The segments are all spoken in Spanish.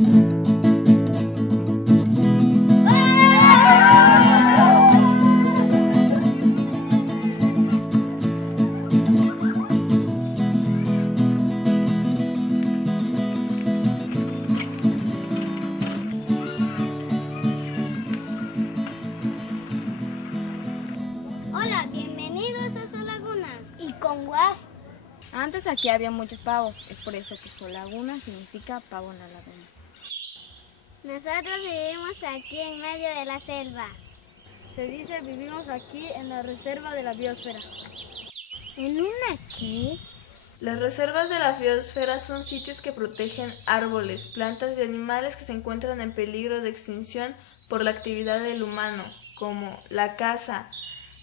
Hola, bienvenidos a Solaguna. ¿Y con guas? Antes aquí había muchos pavos, es por eso que Solaguna significa pavo en la laguna. Nosotros vivimos aquí en medio de la selva. Se dice vivimos aquí en la reserva de la biosfera. ¿En una qué? Las reservas de la biosfera son sitios que protegen árboles, plantas y animales que se encuentran en peligro de extinción por la actividad del humano, como la caza,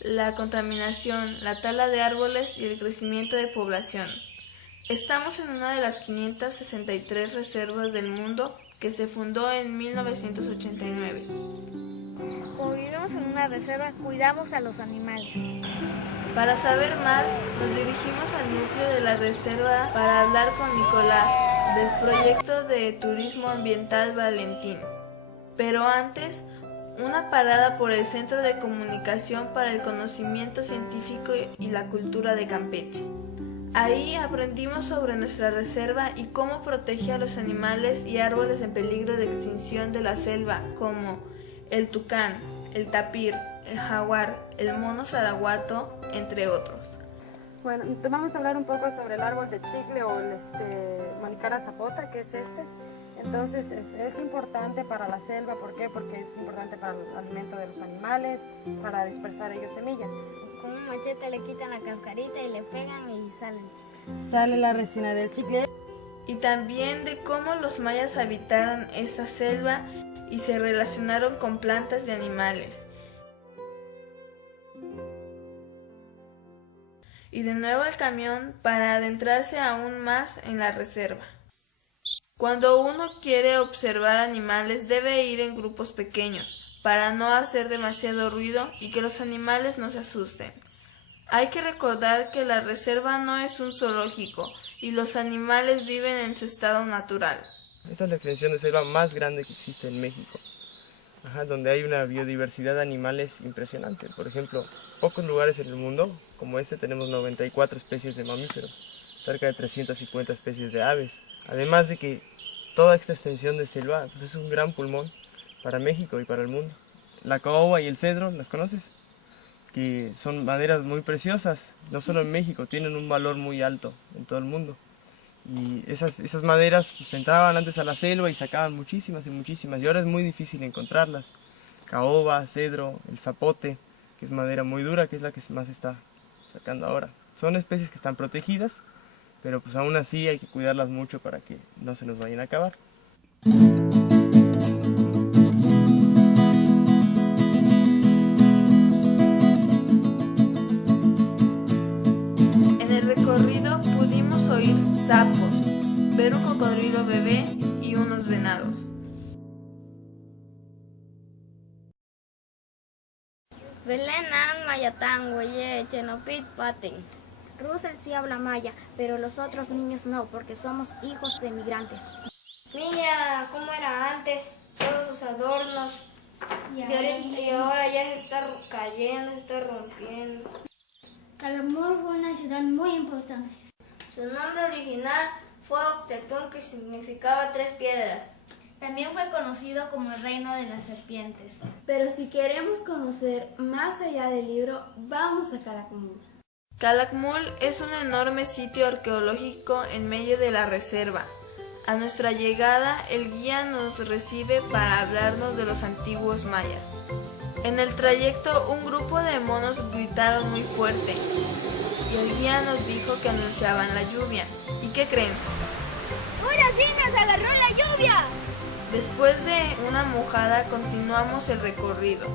la contaminación, la tala de árboles y el crecimiento de población. Estamos en una de las 563 reservas del mundo que se fundó en 1989. Como vivimos en una reserva, cuidamos a los animales. Para saber más, nos dirigimos al núcleo de la reserva para hablar con Nicolás, del proyecto de turismo ambiental Valentín. Pero antes, una parada por el Centro de Comunicación para el Conocimiento Científico y la Cultura de Campeche. Ahí aprendimos sobre nuestra reserva y cómo protege a los animales y árboles en peligro de extinción de la selva, como el tucán, el tapir, el jaguar, el mono zaraguato, entre otros. Bueno, vamos a hablar un poco sobre el árbol de chicle o el Manicara zapota, que es este. Entonces es importante para la selva, ¿por qué? Porque es importante para el alimento de los animales, para dispersar ellos semillas. Con un machete le quitan la cascarita y le pegan y Sale la resina del chicle. Y también de cómo los mayas habitaron esta selva y se relacionaron con plantas y animales. Y de nuevo al camión para adentrarse aún más en la reserva. Cuando uno quiere observar animales debe ir en grupos pequeños para no hacer demasiado ruido y que los animales no se asusten. Hay que recordar que la reserva no es un zoológico y los animales viven en su estado natural. Esta es la extensión de selva más grande que existe en México, donde hay una biodiversidad de animales impresionante. Por ejemplo, pocos lugares en el mundo, como este, tenemos 94 especies de mamíferos, cerca de 350 especies de aves. Además de que toda esta extensión de selva es un gran pulmón para México y para el mundo. La caoba y el cedro, ¿las conoces? Que son maderas muy preciosas, no solo en México, tienen un valor muy alto en todo el mundo. Y esas maderas pues, entraban antes a la selva y sacaban muchísimas y muchísimas, y ahora es muy difícil encontrarlas. Caoba, cedro, el zapote, que es madera muy dura, que es la que más se está sacando ahora. Son especies que están protegidas, pero pues aún así hay que cuidarlas mucho para que no se nos vayan a acabar. En el recorrido pudimos oír sapos, ver un cocodrilo bebé y unos venados. Belenan, Mayatán, Hueye, Chenopit, Paten. Russell sí habla maya, pero los otros niños no, porque somos hijos de migrantes. Mira cómo era antes, todos sus adornos. Y ahora ya se está cayendo, se está rompiendo. Calakmul fue una ciudad muy importante. Su nombre original fue Oxtetún, que significaba 3 piedras. También fue conocido como el reino de las serpientes. Pero si queremos conocer más allá del libro, vamos a Calakmul. Calakmul es un enorme sitio arqueológico en medio de la reserva. A nuestra llegada, el guía nos recibe para hablarnos de los antiguos mayas. En el trayecto, un grupo de monos gritaron muy fuerte y el guía nos dijo que anunciaban la lluvia. ¿Y qué creen? ¡Ahora sí nos agarró la lluvia! Después de una mojada, continuamos el recorrido.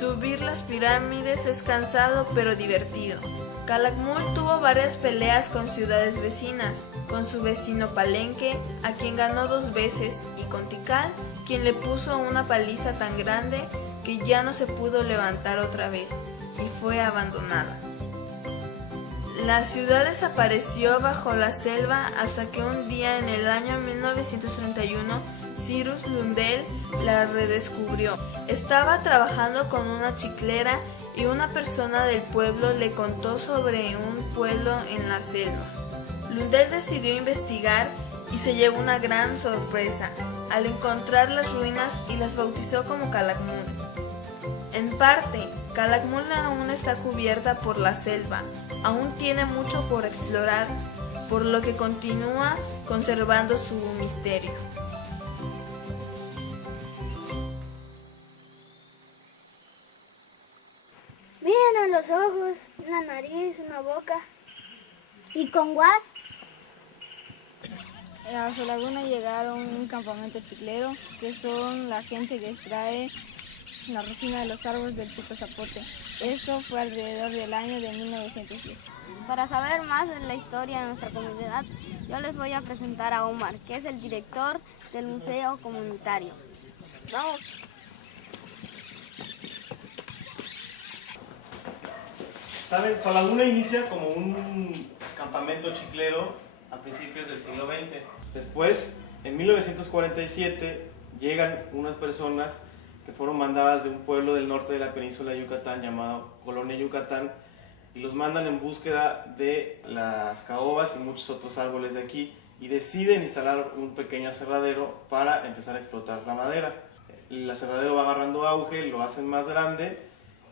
Subir las pirámides es cansado pero divertido. Calakmul tuvo varias peleas con ciudades vecinas, con su vecino Palenque, a quien ganó 2 veces, y con Tikal, quien le puso una paliza tan grande que ya no se pudo levantar otra vez y fue abandonada. La ciudad desapareció bajo la selva hasta que un día en el año 1931 Cyrus Lundell la redescubrió. Estaba trabajando con una chiclera y una persona del pueblo le contó sobre un pueblo en la selva. Lundell decidió investigar y se llevó una gran sorpresa al encontrar las ruinas y las bautizó como Calakmul. En parte, Calakmul aún está cubierta por la selva, aún tiene mucho por explorar, por lo que continúa conservando su misterio. Miren los ojos, una nariz, una boca. ¿Y con guas? A Solaguna llegaron un campamento chiclero, que son la gente que extrae la resina de los árboles del chico zapote. Esto fue alrededor del año de 1910. Para saber más de la historia de nuestra comunidad, yo les voy a presentar a Omar, que es el director del Museo Comunitario. ¡Vamos! ¿Saben? Solaguna inicia como un campamento chiclero a principios del siglo XX. Después, en 1947, llegan unas personas que fueron mandadas de un pueblo del norte de la península de Yucatán llamado Colonia Yucatán, y los mandan en búsqueda de las caobas y muchos otros árboles de aquí, y deciden instalar un pequeño aserradero para empezar a explotar la madera. El aserradero va agarrando auge, lo hacen más grande,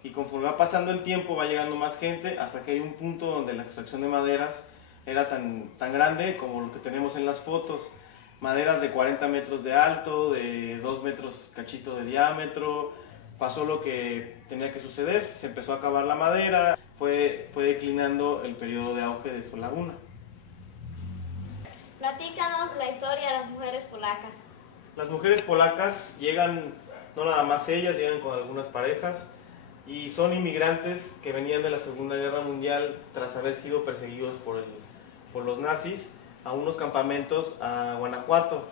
y conforme va pasando el tiempo va llegando más gente hasta que hay un punto donde la extracción de maderas era tan grande como lo que tenemos en las fotos. Maderas de 40 metros de alto, de 2 metros cachito de diámetro. Pasó lo que tenía que suceder, se empezó a acabar la madera, fue declinando el periodo de auge de Solaguna. Platícanos la historia de las mujeres polacas. Las mujeres polacas llegan, no nada más ellas, llegan con algunas parejas, y son inmigrantes que venían de la Segunda Guerra Mundial tras haber sido perseguidos por los nazis a unos campamentos a Guanajuato.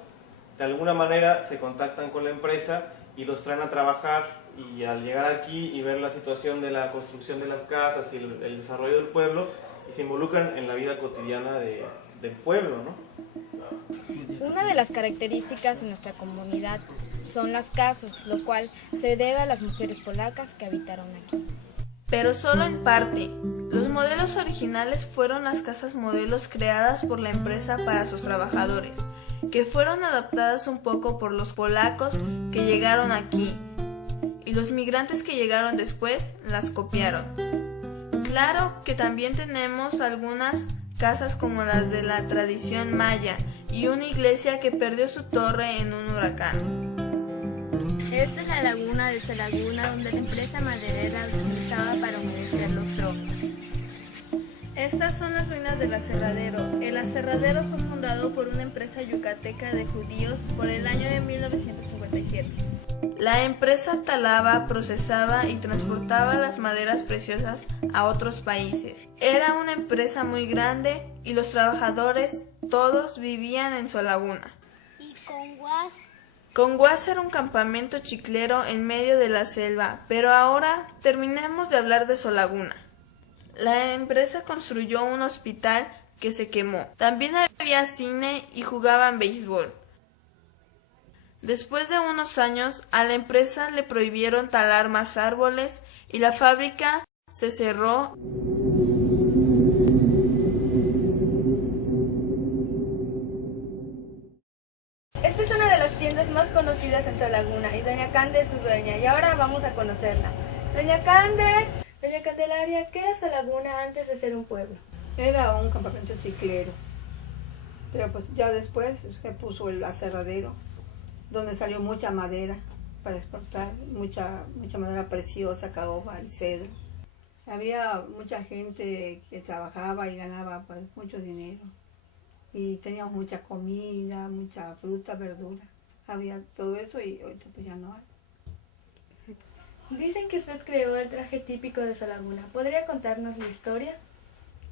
De alguna manera se contactan con la empresa y los traen a trabajar, y al llegar aquí y ver la situación de la construcción de las casas y el desarrollo del pueblo, y se involucran en la vida cotidiana del pueblo, ¿no? Una de las características de nuestra comunidad son las casas, lo cual se debe a las mujeres polacas que habitaron aquí. Pero solo en parte. Los modelos originales fueron las casas modelos creadas por la empresa para sus trabajadores, que fueron adaptadas un poco por los polacos que llegaron aquí, y los migrantes que llegaron después las copiaron. Claro que también tenemos algunas casas como las de la tradición maya y una iglesia que perdió su torre en un huracán. Esta es la laguna de Solaguna, donde la empresa maderera utilizaba para humedecer los troncos. Estas son las ruinas del aserradero. El aserradero fue fundado por una empresa yucateca de judíos por el año de 1957. La empresa talaba, procesaba y transportaba las maderas preciosas a otros países. Era una empresa muy grande y los trabajadores todos vivían en Solaguna. ¿Y con guas? Conguas era un campamento chiclero en medio de la selva, pero ahora terminemos de hablar de Solaguna. La empresa construyó un hospital que se quemó. También había cine y jugaban béisbol. Después de unos años, a la empresa le prohibieron talar más árboles y la fábrica se cerró. Esta es una de las tiendas más conocidas en Solaguna y Doña Cande es su dueña, y ahora vamos a conocerla. Doña Cande, Doña Candelaria, ¿qué era Solaguna antes de ser un pueblo? Era un campamento chiclero, pero pues ya después se puso el aserradero, donde salió mucha madera para exportar, mucha madera preciosa, caoba y cedro. Había mucha gente que trabajaba y ganaba pues mucho dinero. Y teníamos mucha comida, mucha fruta, verdura. Había todo eso y ahorita pues ya no hay. Dicen que usted creó el traje típico de Solaguna. ¿Podría contarnos la historia?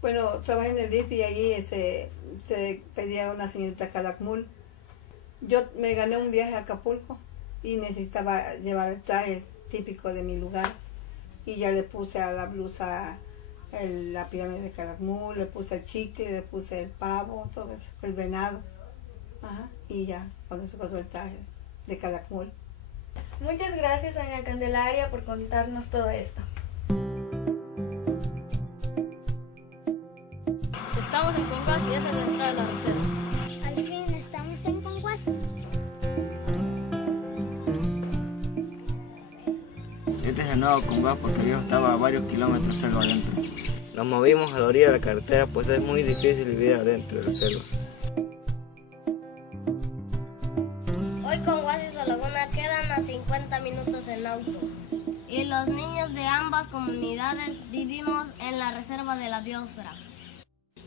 Bueno, trabajé en el DIF y allí se pedía una señorita Calakmul. Yo me gané un viaje a Acapulco y necesitaba llevar el traje típico de mi lugar. Y ya le puse a la blusa la pirámide de Calakmul, le puse el chicle, le puse el pavo, todo eso, el venado. Ajá, y ya, cuando se pasó el traje de Calakmul. Muchas gracias, doña Candelaria, por contarnos todo esto. Estamos en Congas y esa es la entrada de la reserva. Al fin estamos en Conguas. Este es el nuevo Congas porque el viejo estaba a varios kilómetros selva adentro. Nos movimos a la orilla de la carretera pues es muy difícil vivir adentro de la selva. Hoy Conguas y Solaguna quedan a 50 minutos en auto. Y los niños de ambas comunidades vivimos en la reserva de la biosfera.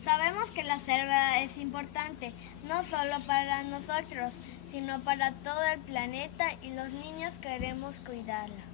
Sabemos que la selva es importante, no solo para nosotros, sino para todo el planeta y los niños queremos cuidarla.